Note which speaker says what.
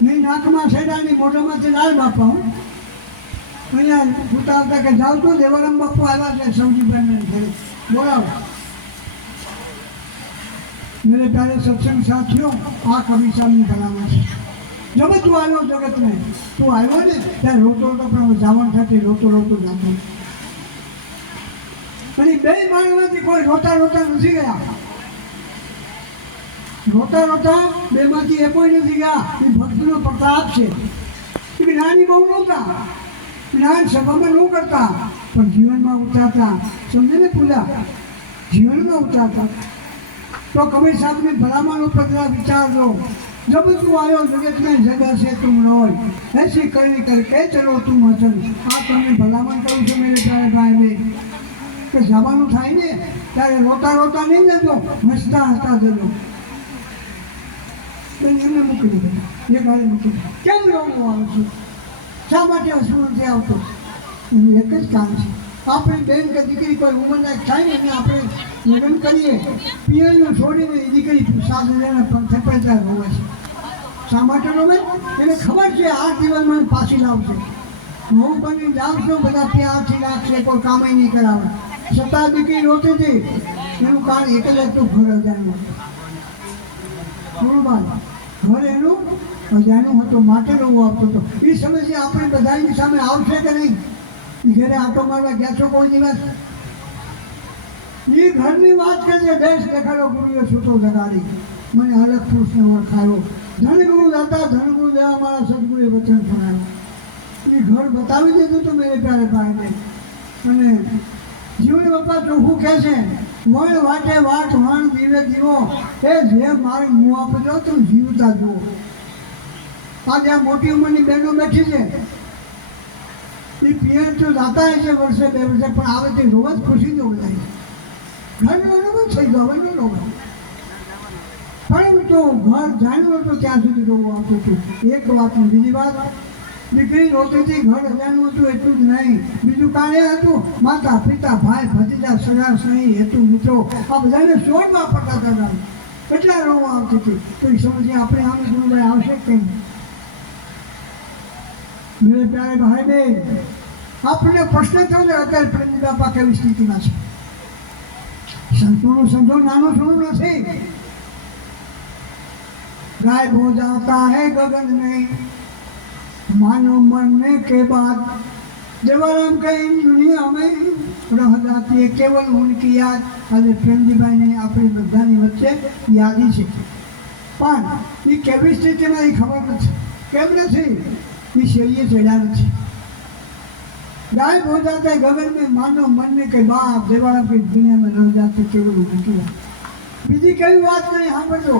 Speaker 1: નહીં નાકમાં છેડાની મોઢામાંથી લાલ બાપા હું અહીંયા છૂટા આવતા કે જાવ તો દેવારામ બાપુ આવ્યા છે સૌજીભાઈને ઘરે બોલાવો મેરે પ્યારે સત્સંગ સાથીઓ આ કવિશાલની ભલામણ છે જબ તું આવ્યો જગતને તું આવ્યો ને ત્યારે રોતો રોતો પણ જાવણ થતી રોતો રોતો જાતો અને બે માણસમાંથી કોઈ રોતા રોતા નથી ગયા રોતા રોતા બેમાંથી એ કોઈ નથી ગયા એ ભક્તિનો પ્રતાપ છે એ જ્ઞાની બહુ નહોતા જ્ઞાન સભામાં ન કરતા પણ જીવનમાં ઉતારતા સમજે ને પૂજા જીવનમાં ઉતારતા તો કબીર સાહેબની ભલામણ ઉપર જરા વિચાર લો જબ તું આવ્યો જગત में जगह से तुम रोय ऐसी करनी करके चलो तुम वचन આ તમને ભલામણ કરું છું મેરે પ્યારે ભાઈને કે જવાનું થાય ને ત્યારે રોતા રોતા નહીં જજો હસતા હસતા જજો તો એમને મૂકી દીધો. એ ગાડી મૂકી કેમ રોવું આવું છું? શા માટે હસવું નથી આવતો? એનું એક જ કામ છે. આપણી બેન કે દીકરી કોઈ ઉંમરલાયક થાય ને આપણે લગ્ન કરીએ, પિયરનું છોડીને એ દીકરી સાસુ એને થપડતા રોવે છે. શા માટે રોવે એને ખબર છે આ જીવનમાં પાછી લાવશે. હું બની જાઉં છું બધા પ્યારથી રાખશે કોઈ કામે નહીં કરાવે. છતાં દીકરી રોતી હતી. એનું કારણ એક જ હતું અજાણું હતું બરોબર ઘર એનું અજાણું હતું માટે રોવું આપતો હતો. એ સમસ્યા આપણી બધાની સામે આવશે કે નહીં? એ ઘરે આટો મારવા ગયા છો કોઈ દિવસ? એ ઘરની વાત કરીએ દેશ દેખાડો, ગુરુએ સૂતો લગાડી. મને અલગ પુરુષને ઓળખાયો. ધનગુરુ દાતા, ધનગુરુ દેવા મારા સદગુરુએ વચન સુનાવ્યું એ ઘર બતાવી દીધું તો મેરે પ્યારે ભાઈને. અને જીવન બાપા ચોખ્ખું કહે છે વણ વાટે વાટ વણ જીવે, જીવો. એ જે મારે મું આપજો તું જીવતા જુઓ. આ મોટી ઉંમરની બહેનો બેઠી છે. એ પિયર તો જાતા હશે વર્ષે બે વર્ષે, પણ આવે તે રોજ ખુશી જો બધાય ઘરનો અનુભવ થઈ ગયો હવે ન રોવા પરંતુ ઘર જાણ્યું હતું ત્યાં સુધી રોવું આવતું હતું. એક વાત બીજી વાત. દીકરી નોકરીથી ઘર હજારનું હતું, એટલું જ નહીં. બીજું કાર્ય હતું. માતા, પિતા, ભાઈ ભતીજા સગા સહી હેતુ, મિત્રો, આ બધાને સોળમાં પડતા હતા કેટલા રોવા આવતી હતી. તો એ સમજે આપણે આમ ગુરુભાઈ આવશે કે મેરે પ્યારે ભાઈ બેન આપણને પ્રશ્ન થયો ને અત્યારે પ્રેમી બાપા કેવી સ્થિતિમાં છે? સંતોનું સંતો નાનું સોનું નથી. ગાય ભોજ આવતા હે ગગન નહીં. मानो मरने के बाद देवाराम के इन दुनिया में रह जाती है केवल उनकी याद અને પ્રેમજીભાઈને આપણી બધાની વચ્ચે યાદી છે પણ એ કેવી સ્થિતિમાં એ ખબર નથી કેમ નથી એ શૈલીએ ચડ્યા નથી गायब हो जाता है गगन में मानो मरने के बाद देवाराम की दुनिया में रह जाते केवल उनकी याद બીજી કઈ વાત નહીં સાંભળજો